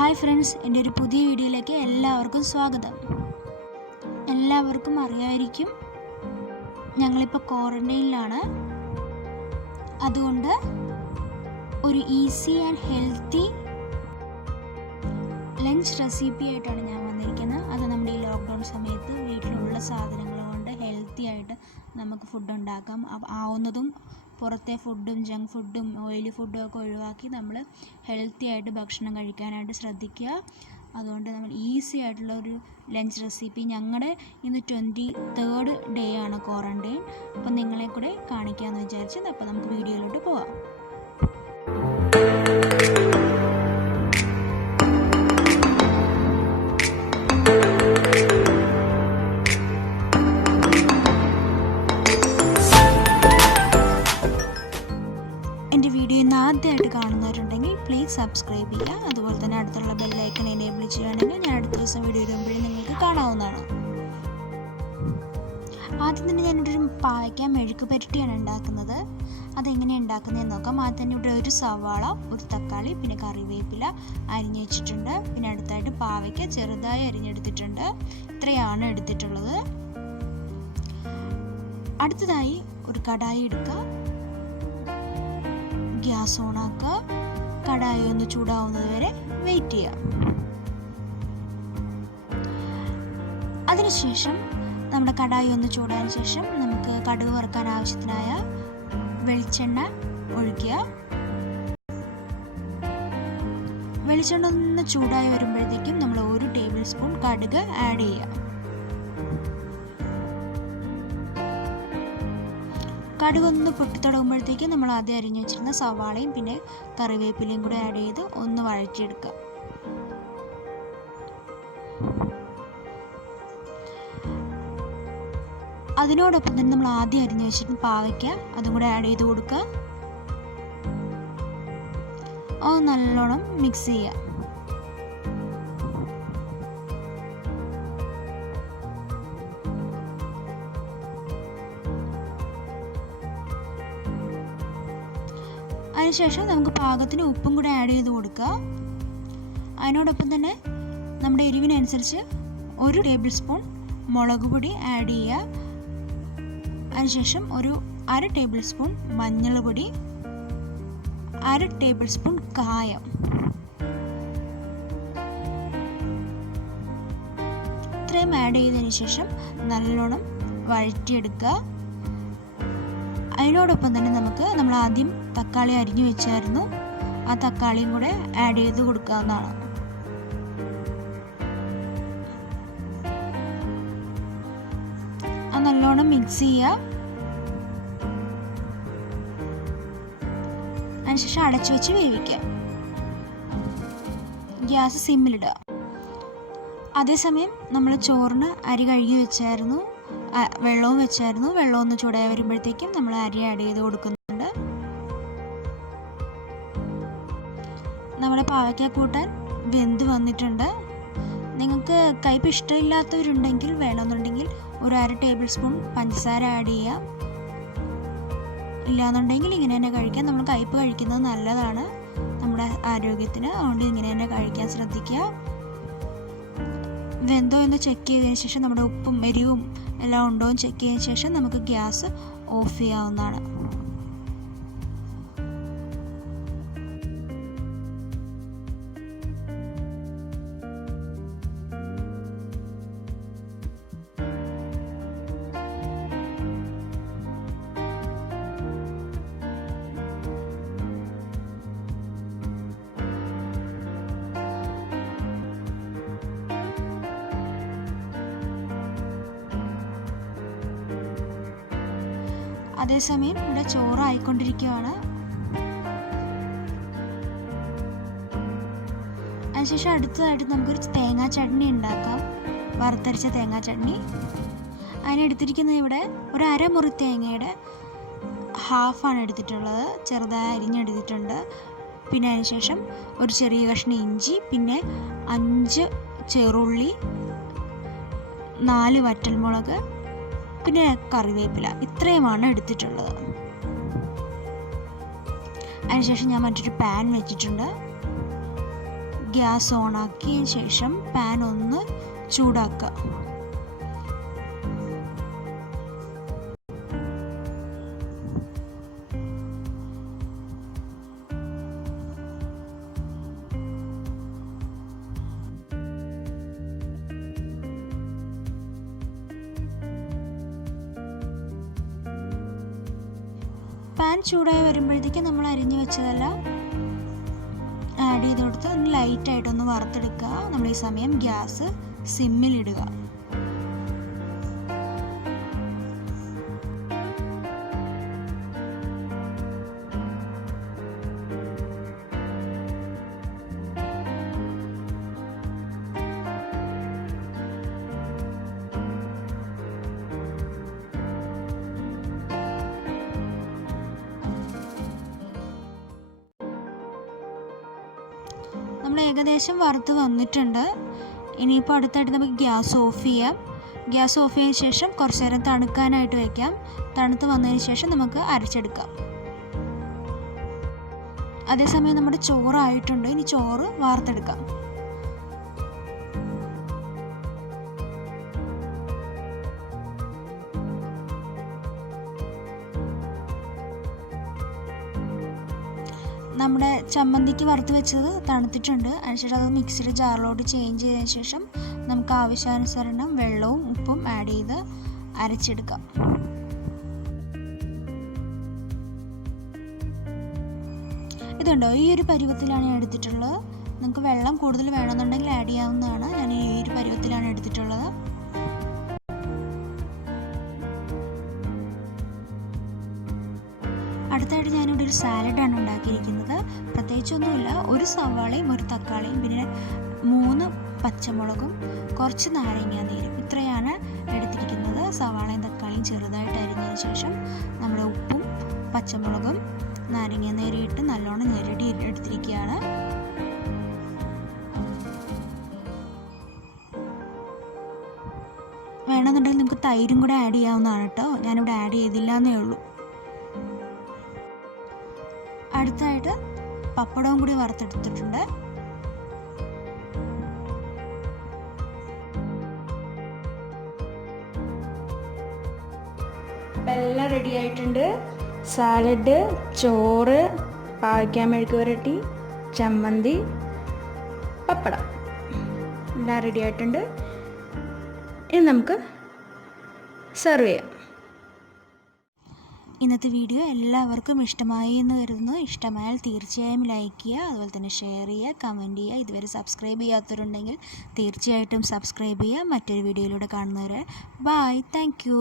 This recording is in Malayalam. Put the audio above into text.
ഹായ് ഫ്രണ്ട്സ്, എൻ്റെ ഒരു പുതിയ വീഡിയോയിലേക്ക് എല്ലാവർക്കും സ്വാഗതം. എല്ലാവർക്കും അറിയായിരിക്കും, ഞങ്ങളിപ്പോൾ ക്വാറൻറ്റൈനിലാണ്. അതുകൊണ്ട് ഒരു easy and healthy lunch recipe ആയിട്ടാണ് ഞാൻ വന്നിരിക്കുന്നത്. അത് നമ്മുടെ ഈ ലോക്ക്ഡൗൺ സമയത്ത് വീട്ടിലുള്ള സാധനങ്ങൾ കൊണ്ട് ഹെൽത്തി ആയിട്ട് നമുക്ക് ഫുഡ് ഉണ്ടാക്കാം. ആവുന്നതും പുറത്തെ ഫുഡും ജങ്ക് ഫുഡും ഓയിലി ഫുഡും ഒക്കെ ഒഴിവാക്കി നമ്മൾ ഹെൽത്തി ആയിട്ട് ഭക്ഷണം കഴിക്കാനായിട്ട് ശ്രദ്ധിക്കുക. അതുകൊണ്ട് നമ്മൾ ഈസി ആയിട്ടുള്ള ഒരു ലഞ്ച് റെസിപ്പി, ഞങ്ങളുടെ ഇന്ന് 23rd ഡേ ആണ് ക്വാറൻറ്റൈൻ. അപ്പം നിങ്ങളെ കൂടെ കാണിക്കാമെന്ന് വിചാരിച്ചത്. അപ്പോൾ നമുക്ക് വീഡിയോയിലോട്ട് പോവാം. എൻ്റെ വീഡിയോ ഇന്ന് ആദ്യമായിട്ട് കാണുന്നവരുണ്ടെങ്കിൽ പ്ലീസ് സബ്സ്ക്രൈബ് ചെയ്യുക. അതുപോലെ തന്നെ അടുത്തുള്ള ബെല്ലൈക്കൺ എനേബിൾ ചെയ്യുകയാണെങ്കിൽ ഞാൻ അടുത്ത ദിവസം വീഡിയോ ഇടുമ്പോഴേ നിങ്ങൾക്ക് കാണാവുന്നതാണ്. ആദ്യം തന്നെ ഞാനിവിടെ ഒരു പാവയ്ക്ക മെഴുക്ക് പുരട്ടിയാണ് ഉണ്ടാക്കുന്നത്. അതെങ്ങനെയാണ് ഉണ്ടാക്കുന്നതെന്ന് നോക്കാം. ആദ്യം തന്നെ ഇവിടെ ഒരു സവാള, ഒരു തക്കാളി, പിന്നെ കറിവേപ്പില അരിഞ്ഞ് വെച്ചിട്ടുണ്ട്. പിന്നെ അടുത്തായിട്ട് പാവയ്ക്ക ചെറുതായി അരിഞ്ഞെടുത്തിട്ടുണ്ട്. ഇത്രയാണ് എടുത്തിട്ടുള്ളത്. അടുത്തതായി ഒരു കടായി എടുക്കുക, ഗ്യാസ് ഓണാക്കുക, കടായി ഒന്ന് ചൂടാവുന്നത് വരെ വെയിറ്റ് ചെയ്യുക. അതിനുശേഷം നമ്മുടെ കടായി ഒന്ന് ചൂടായതിനു ശേഷം നമുക്ക് കടുക് വറുക്കാൻ ആവശ്യത്തിനായ വെളിച്ചെണ്ണ ഒഴിക്കുക. വെളിച്ചെണ്ണ ഒന്ന് ചൂടായി വരുമ്പോഴത്തേക്കും നമ്മൾ 1 ടേബിൾ സ്പൂൺ കടുക് ആഡ് ചെയ്യുക. കടുക് ഒന്ന് പൊട്ടിത്തുടങ്ങുമ്പോഴത്തേക്കും നമ്മൾ ആദ്യം അരിഞ്ഞു വെച്ചിരുന്ന സവാളയും പിന്നെ കറിവേപ്പിലയും കൂടെ ആഡ് ചെയ്ത് ഒന്ന് വഴറ്റിയെടുക്കുക. അതിനോടൊപ്പം തന്നെ നമ്മൾ ആദ്യം അരിഞ്ഞു വെച്ചിരുന്ന പാവയ്ക്ക അതും കൂടെ ആഡ് ചെയ്ത് കൊടുക്കുക. അത് നല്ലോണം മിക്സ് ചെയ്യുക. അതിനുശേഷം നമുക്ക് പാകത്തിന് ഉപ്പും കൂടെ ആഡ് ചെയ്ത് കൊടുക്കുക. അതിനോടൊപ്പം തന്നെ നമ്മുടെ എരിവിനനുസരിച്ച് 1 ടേബിൾ സ്പൂൺ മുളക് പൊടി ആഡ് ചെയ്യുക. അതിനുശേഷം ഒരു 1/2 ടേബിൾ സ്പൂൺ മഞ്ഞൾപ്പൊടി, 1/2 ടേബിൾ സ്പൂൺ കായം, ഇത്രയും ആഡ് ചെയ്തതിന് ശേഷം നല്ലോണം വഴറ്റിയെടുക്കുക. അതിനോടൊപ്പം തന്നെ നമ്മൾ ആദ്യം തക്കാളി അരിഞ്ഞു വെച്ചായിരുന്നു, ആ തക്കാളിയും കൂടെ ആഡ് ചെയ്ത് കൊടുക്കാവുന്നതാണ്. അത് നല്ലോണം മിക്സ് ചെയ്യുക. അതിനുശേഷം അടച്ചു വെച്ച് വേവിക്കുക. ഗ്യാസ് സിമ്മിലിടുക. അതേസമയം നമ്മൾ ചോറിന് അരി കഴുകി വെച്ചായിരുന്നു, വെള്ളവും വെച്ചായിരുന്നു. വെള്ളം ഒന്ന് ചൂടായി വരുമ്പോഴത്തേക്കും നമ്മൾ അരി ആഡ് ചെയ്ത് കൊടുക്കുന്നുണ്ട്. നമ്മുടെ പാവയ്ക്ക കൂട്ടാൻ വെന്ത് വന്നിട്ടുണ്ട്. നിങ്ങൾക്ക് കയ്പ്പ് ഇഷ്ടമില്ലാത്തവരുണ്ടെങ്കിൽ വേണമെന്നുണ്ടെങ്കിൽ ഒരു 1/2 ടേബിൾ സ്പൂൺ പഞ്ചസാര ആഡ് ചെയ്യാം. ഇല്ലാന്നുണ്ടെങ്കിൽ ഇങ്ങനെ തന്നെ കഴിക്കാം. നമ്മൾ കയ്പ്പ് കഴിക്കുന്നത് നല്ലതാണ് നമ്മുടെ ആരോഗ്യത്തിന്. അതുകൊണ്ട് ഇങ്ങനെ തന്നെ കഴിക്കാൻ ശ്രദ്ധിക്കുക. വെന്തോ എന്ന് ചെക്ക് ചെയ്തതിന് ശേഷം നമ്മുടെ ഉപ്പും എരിവും എല്ലാം ഉണ്ടോ എന്ന് ചെക്ക് ചെയ്തതിന് ശേഷം നമുക്ക് ഗ്യാസ് ഓഫ് ചെയ്യാവുന്നതാണ്. അതേസമയം ഇവിടെ ചോറ് ആയിക്കൊണ്ടിരിക്കുകയാണ്. അതിനുശേഷം അടുത്തതായിട്ട് നമുക്കൊരു തേങ്ങാ ചട്നി ഉണ്ടാക്കാം, വറുത്തരച്ച തേങ്ങാ ചട്നി. അതിനെടുത്തിരിക്കുന്നത് ഇവിടെ ഒരു 1/2 മുറി തേങ്ങയുടെ ഹാഫാണ് എടുത്തിട്ടുള്ളത്, ചെറുതായി അരിഞ്ഞെടുത്തിട്ടുണ്ട്. പിന്നെ അതിനുശേഷം ഒരു ചെറിയ കഷ്ണം ഇഞ്ചി, പിന്നെ 5 ചെറുള്ളി, 4 വറ്റൽമുളക്, പിന്നെ കറിവേപ്പില, ഇത്രയുമാണ് എടുത്തിട്ടുള്ളത്. അതിനുശേഷം ഞാൻ മറ്റൊരു പാൻ വെച്ചിട്ടുണ്ട്. ഗ്യാസ് ഓണാക്കിയ ശേഷം പാൻ ഒന്ന് ചൂടാക്കുക. പാൻ ചൂടായി വരുമ്പോഴത്തേക്കും നമ്മൾ അരിഞ്ഞു വെച്ചതെല്ലാം ആഡ് ചെയ്ത് കൊടുത്ത് ഒന്ന് ലൈറ്റായിട്ടൊന്ന് വറുത്തെടുക്കുക. നമ്മൾ ഈ സമയം ഗ്യാസ് സിമ്മിലിടുക. നമ്മൾ ഏകദേശം വറുത്ത് വന്നിട്ടുണ്ട്. ഇനിയിപ്പോൾ അടുത്തായിട്ട് നമുക്ക് ഗ്യാസ് ഓഫ് ചെയ്യാം. ഗ്യാസ് ഓഫ് ചെയ്തതിന് ശേഷം കുറച്ച് നേരം തണുക്കാനായിട്ട് വയ്ക്കാം. തണുത്ത് വന്നതിന് ശേഷം നമുക്ക് അരച്ചെടുക്കാം. അതേസമയം നമ്മുടെ ചോറായിട്ടുണ്ട്. ഇനി ചോറ് വാർത്തെടുക്കാം. നമ്മുടെ ചമ്മന്തിക്ക് വറുത്ത് വെച്ചത് തണുത്തിട്ടുണ്ട്. അതിനുശേഷം അത് മിക്സിയുടെ ജാറിലോട്ട് ചേഞ്ച് ചെയ്തതിന് ശേഷം നമുക്ക് ആവശ്യാനുസരണം വെള്ളവും ഉപ്പും ആഡ് ചെയ്ത് അരച്ചെടുക്കാം. ഇതുണ്ടോ, ഈ ഒരു പരുവത്തിലാണ് ഞാൻ എടുത്തിട്ടുള്ളത്. നിങ്ങൾക്ക് വെള്ളം കൂടുതൽ വേണമെന്നുണ്ടെങ്കിൽ ആഡ് ചെയ്യാവുന്നതാണ്. ഞാൻ ഈ ഒരു പരുവത്തിലാണ് എടുത്തിട്ടുള്ളത്. അടുത്തായിട്ട് ഞാനിവിടെ ഒരു സാലഡാണ് ഉണ്ടാക്കിയിരിക്കുന്നത്. പ്രത്യേകിച്ചൊന്നുമില്ല, ഒരു സവാളയും ഒരു തക്കാളിയും പിന്നെ 3 പച്ചമുളകും കുറച്ച് നാരങ്ങാനീരും, ഇത്രയാണ് എടുത്തിരിക്കുന്നത്. സവാളയും തക്കാളിയും ചെറുതായിട്ട് അരിഞ്ഞതിന് ശേഷം നമ്മുടെ ഉപ്പും പച്ചമുളകും നാരങ്ങാനീരും ഇട്ട് നല്ലോണം ഞെരടി എടുത്തിരിക്കുകയാണ്. വേണമെന്നുണ്ടെങ്കിൽ നിങ്ങൾക്ക് തൈരും കൂടെ ആഡ് ചെയ്യാവുന്നതാണ് കേട്ടോ. ഞാനിവിടെ ആഡ് ചെയ്തില്ല എന്നേ ഉള്ളൂ. അടുത്തായിട്ട് പപ്പടവും കൂടി വറുത്തെടുത്തിട്ടുണ്ട്. എല്ലാം റെഡി ആയിട്ടുണ്ട്. സാലഡ്, ചോറ്, പാവയ്ക്ക മെഴുക്ക് പുരട്ടി, ചമ്മന്തി, പപ്പടം എല്ലാം റെഡി ആയിട്ടുണ്ട്. ഇനി നമുക്ക് സെർവ് ചെയ്യാം. ഇന്നത്തെ വീഡിയോ എല്ലാവർക്കും ഇഷ്ടമായി എന്ന് കരുതുന്നു. ഇഷ്ടമായാൽ തീർച്ചയായും ലൈക്ക് ചെയ്യുക, അതുപോലെ തന്നെ ഷെയർ ചെയ്യുക, കമൻറ്റ് ചെയ്യുക. ഇതുവരെ സബ്സ്ക്രൈബ് ചെയ്യാത്തവരുണ്ടെങ്കിൽ തീർച്ചയായിട്ടും സബ്സ്ക്രൈബ് ചെയ്യുക. മറ്റൊരു വീഡിയോയിലൂടെ കാണുന്നവരെ ബൈ. Thank you.